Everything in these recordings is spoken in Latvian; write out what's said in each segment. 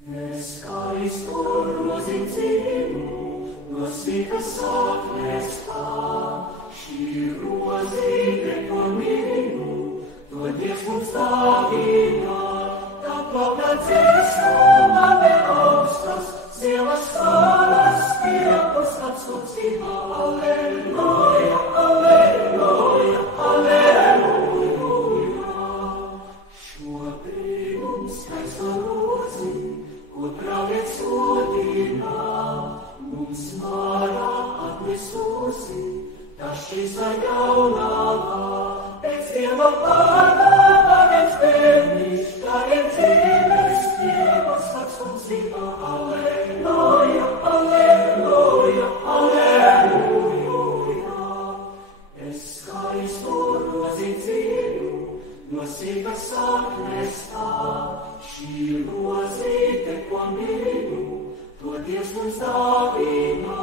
Es skaisto rozīcību, no sīkas saknes tā, šī rozīte, ko mīlu, to Dievs mums dāvina, tā plauka dziesma ne augstas, sievas stāras, Dievs atsūcībā, Alleluja, Alleluja, Alleluja. Šo brīnumu skaisto rozi, ko pravietis sludina, mums mārā atnesusi, tā šīs jaunavā, pēc Dieva vārdā, viens bērniņš, tā vien dzīves, Dievas atsūcībā, Alleluja, Alleluja, Alleluja. Es skaistu rozīcību, no sīkas saknes tā, šī rozīte, ko mīlu, to Dievs mums dāvina,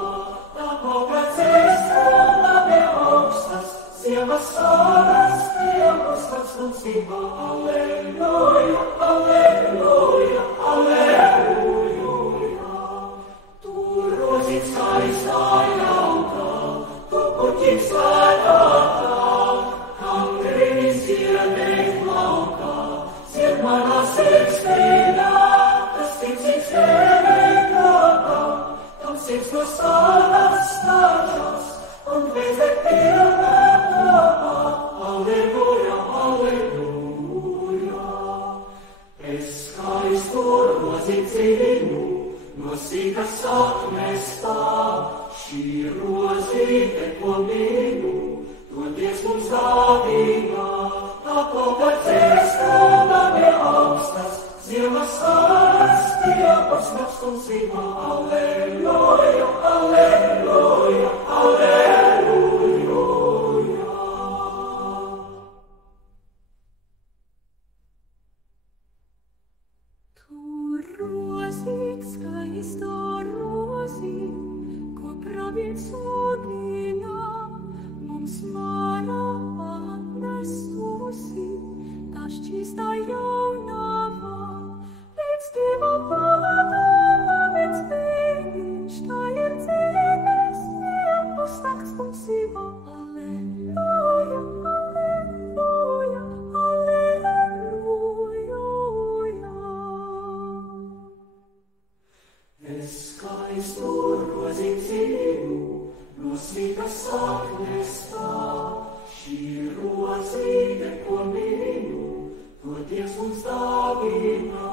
tā plauka dziesma ne augstas, sievas stāras, Dievs atsūcībā, Alleluja, Alleluja, Alleluja. Tu rozīt skaistā jauka, tu puķīt svētākā, kam gribis iedēt laukā, zied manā sirsnīgā, tas ticīgs tevi kāpā, tam sirds no sānas stāžas, un vēzē pilnā kāpā, Alleluja, Alleluja. Es skaistu rozīcību, no sīkas saknes tā, šī rozīte, ko mīlu, to Dievs mums dāvina, tā plauka dziesma ne augstas, zievas stāras, Dievs atsūcībā, Alleluja, Alleluja, Alleluja. Tu rozīt skaisto rozi, ko pravietis sludina, mums mārā atnesusi, tā šķīstā jaunavā, pēc Dieva vārdā, viens bērniņš, tā ir dzīves, Dievs atsūcībā, Alleluja, Alleluja, Alleluja. Es skaistu rozīcību, no sīkas saknes tā, šī rozīte, ko mīlu, to Dievs mums dāvina,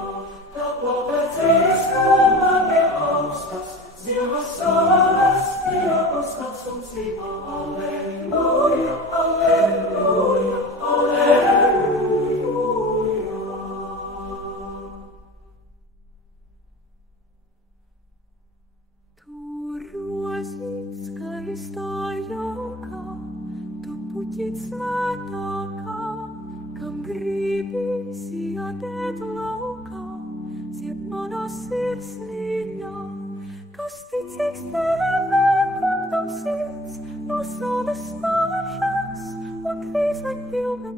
tā plauka dziesma ne augstas, zievas sāras, Dievs atsūcībā, Alleluja, Alleluja, Alleluja. Tu rozīt skaistā jaukā, tu puķīt svētākā, kam gribis iedēt laukā, zied manā sirsniņā, kas ticīgs tevi, kur tam sirds no saules smaržas, un drīz vien pilna